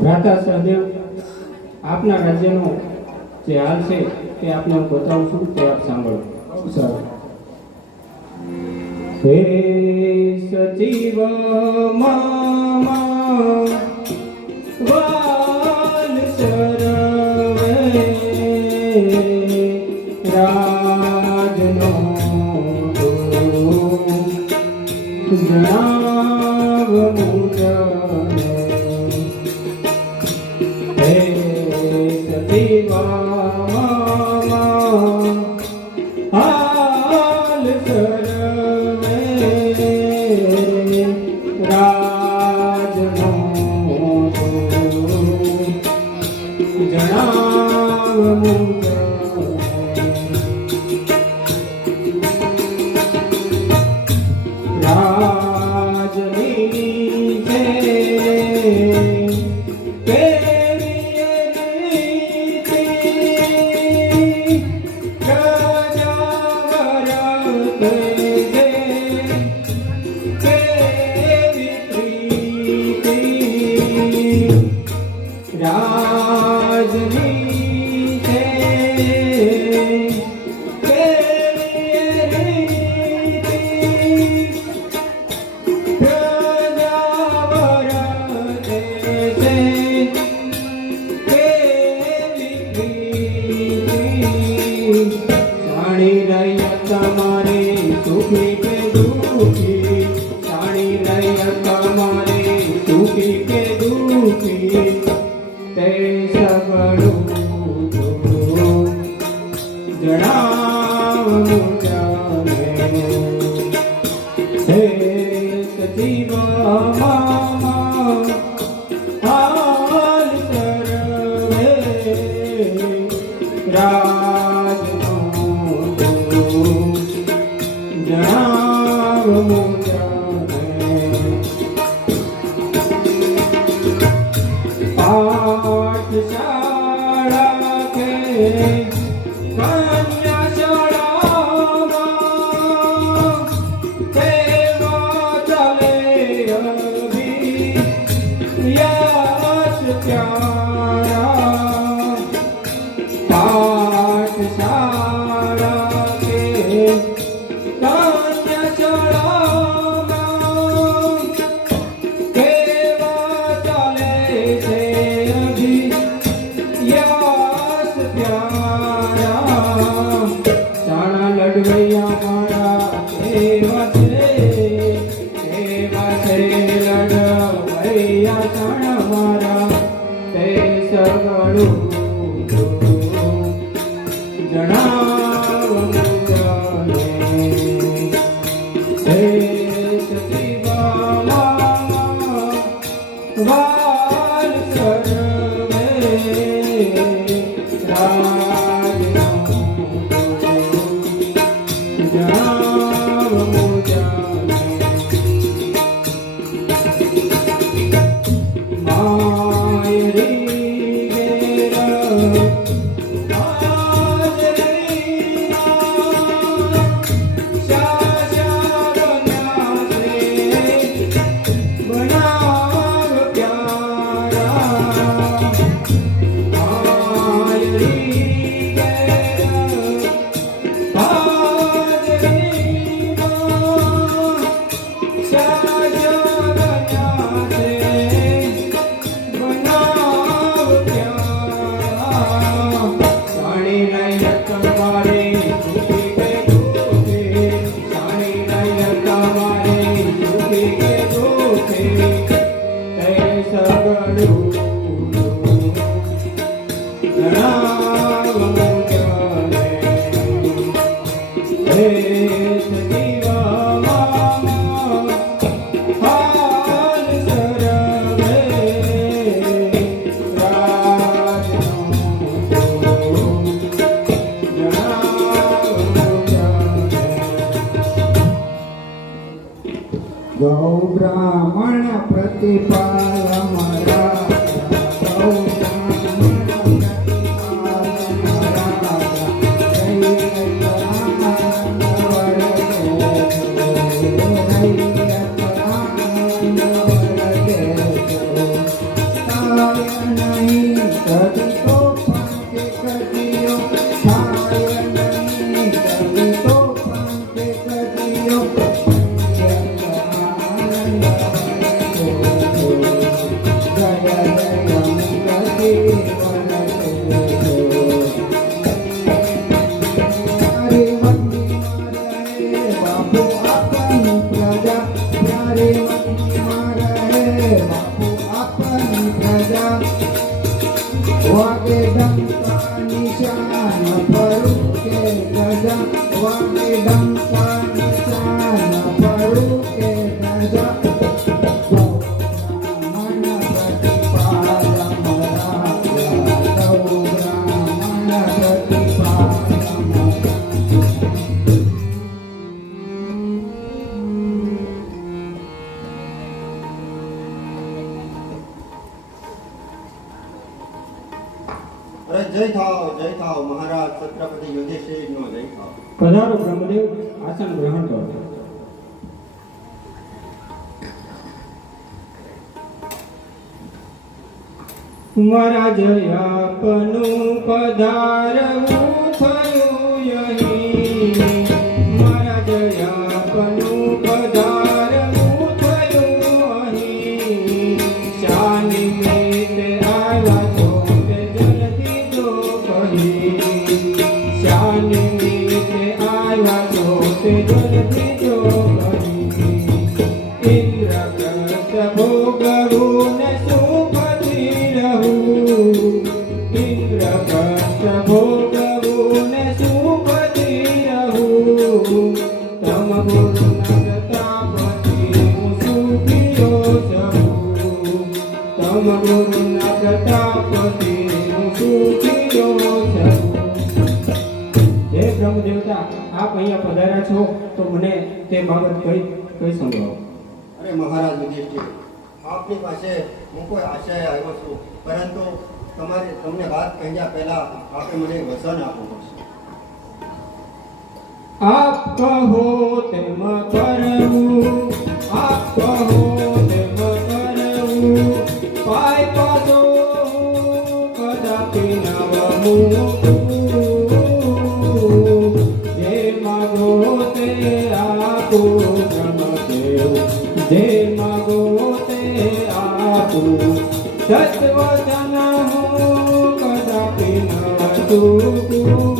ભ્રાતા સહદેવ, આપના રાજ્યનો જે હાલ છે તે આપને હું બતાવું છું, તે આપ સાંભળો. સારું. હે સચિવ મામા વાલ સરવે રાજનો જણાવ મુજને. હે સચિવ હાલ સરવે રાજનો જણાવ મુજને. રાજની છે સાણી રૈયત તમારે સુખી કે દુખી, સાણી રૈયત તમારે સુખી કે દુખી, તે સગળું જણાવ મુજને. હે સચિવ મામા હાલ સરવે રાજનો જણાવ મુજને. પાઠશાળા કે કન્યાશાળામાં તેમાં ચાલે અભિયાસ પ્યારા. પાઠશાળા કે કન્યાશાળામાં તેમાં ચાલે છે અભિયાસ પ્યારા. શાણા લડવૈયા મારા કેવા છે, કેવા છે લડવૈયા શાણા મારા, તે સગળું જણાવ મુજને. હે સચિવ મામા વાલ સરવે રાજનો જણાવ મુજને. માયરી ઘેર ગૌ બ્રાહ્મણ પ્રતિપાલ અમારા આપની પ્રજા વાગે ડંકા નિશાન ફરું કે ગજા વાગે ડંકા નિશાન ફરું કે ગજા અરે જય થાવ મહારાજ છત્રપતિ યુધિષ્ઠિરનો જય થાવ. પધારો બ્રહ્મદેવ, આસન ગ્રહણ કરો. મારા જયાપનું પધારવું થયું અહીં, મારા જયાપનું પધારવું થયું અહીં. શા નિમિત્તે આવ્યા છો તે જલ્દી તો કહી, શા નિમિત્તે આવ્યા છો તે જલ્દી તો કહી. ઇન્દ્રપ્રસ્થ ભોગવું ને સુખથી રહું, ઇન્દ્રપ્રસ્થ ભોગવું ને સુખથી રહું. તમ ગુરુના પ્રતાપથી હું સુખીયો છું, તમ ગુરુના પ્રતાપથી હું સુખીયો છું. હે બ્રહ્મદેવતા, આપ અહીંયા પધાર્યા છો તો મને તે બાબત કઈ સંભળાવો. અરે મહારાજ યુધિષ્ઠિર, આપની પાસે હું કોઈ આશય આવ્યો છું, પરંતુ તમને વાત કહ્યા પહેલા આપે મને વચન આપવું પડશે. આપ કહો તેમ કરવું, આપ કહો તેમ કરવું. પાય પાછો કદાપી નવમું, જે માગો તે આપું બ્રહ્મદેવ, જે માગો તે આપું. સત્વચન હું કદાપી ન ચૂકું.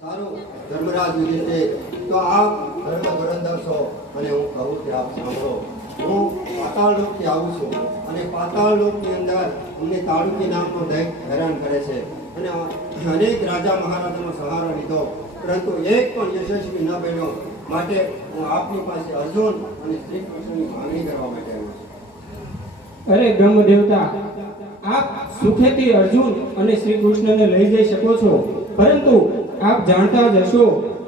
સારું ધર્મરાજ યુધિષ્ઠિર, તો આપ ધર્મ ધુરંધર છો અને હું કહું તે આપ સાંભળો. હું પાતાળ લોકથી આવું છું અને પાતાળ લોકની અંદર અમને તાળુકી નામનો દૈત્ય હેરાન કરે છે અને અનેક રાજા મહારાજાનો સહારો લીધો, પરંતુ એક પણ યશસ્વી ન બન્યો. માટે હું આપની પાસે અર્જુન અને શ્રી કૃષ્ણની માંગણી કરવા માટે આવ્યો છું. અરે બ્રહ્મદેવતા, આપ સુખેથી અર્જુન અને શ્રી કૃષ્ણને લઈ જઈ શકો છો, પરંતુ આપ જાણતા જ હશો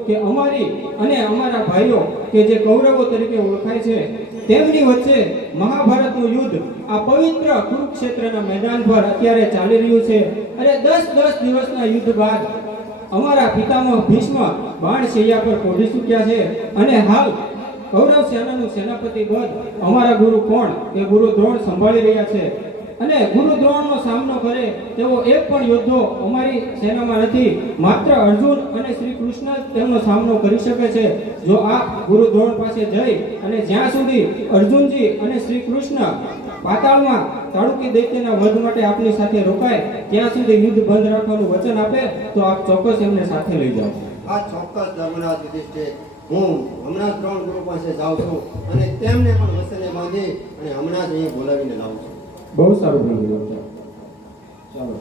કે અમારી અને અમારા ભાઈઓ કે જે કૌરવો તરીકે ઓળખાય છે તેમની વચ્ચે મહાભારતનું યુદ્ધ આ પવિત્ર કુરુક્ષેત્રના મેદાન પર અત્યારે ચાલી રહ્યું છે. અને 10 દિવસના યુદ્ધ બાદ અમારા પિતામહ ભીષ્મ બાણશૈયા પર પહોંચી ચૂક્યા છે અને હાલ કૌરવ સેનાનું સેનાપતિ પદ અમારા ગુરુ કોણ એ ગુરુ દ્રોણ સંભાળી રહ્યા છે. અને ગુરુ દ્રોણનો સામનો કરે તેવો એક પણ યોદ્ધો અમારી સેનામાં નથી. માત્ર અર્જુન અને શ્રી કૃષ્ણ જ તેમનો સામનો કરી શકે છે. જો આપ ગુરુ દ્રોણ પાસે જઈ અને જ્યાં સુધી અર્જુનજી અને શ્રી કૃષ્ણ પાતાળમાં તાળુકી દૈત્યના વધ માટે આપની સાથે રોકાય ત્યાં સુધી યુદ્ધ બંધ રાખવાનું વચન આપે તો આપ ચોક્કસ એમને સાથે લઈ જાઓ. આ ચોક્કસ ધર્મરાજ યુધિષ્ઠિર, હું હમણાં જ ત્રણ ગુરુ પાસે જાઉં છું અને તેમને પણ વચને બાંધી અને હમણાં જ અહીંયા બોલાવીને લાવું છું. બહુ સારું બન્યું. ચાલો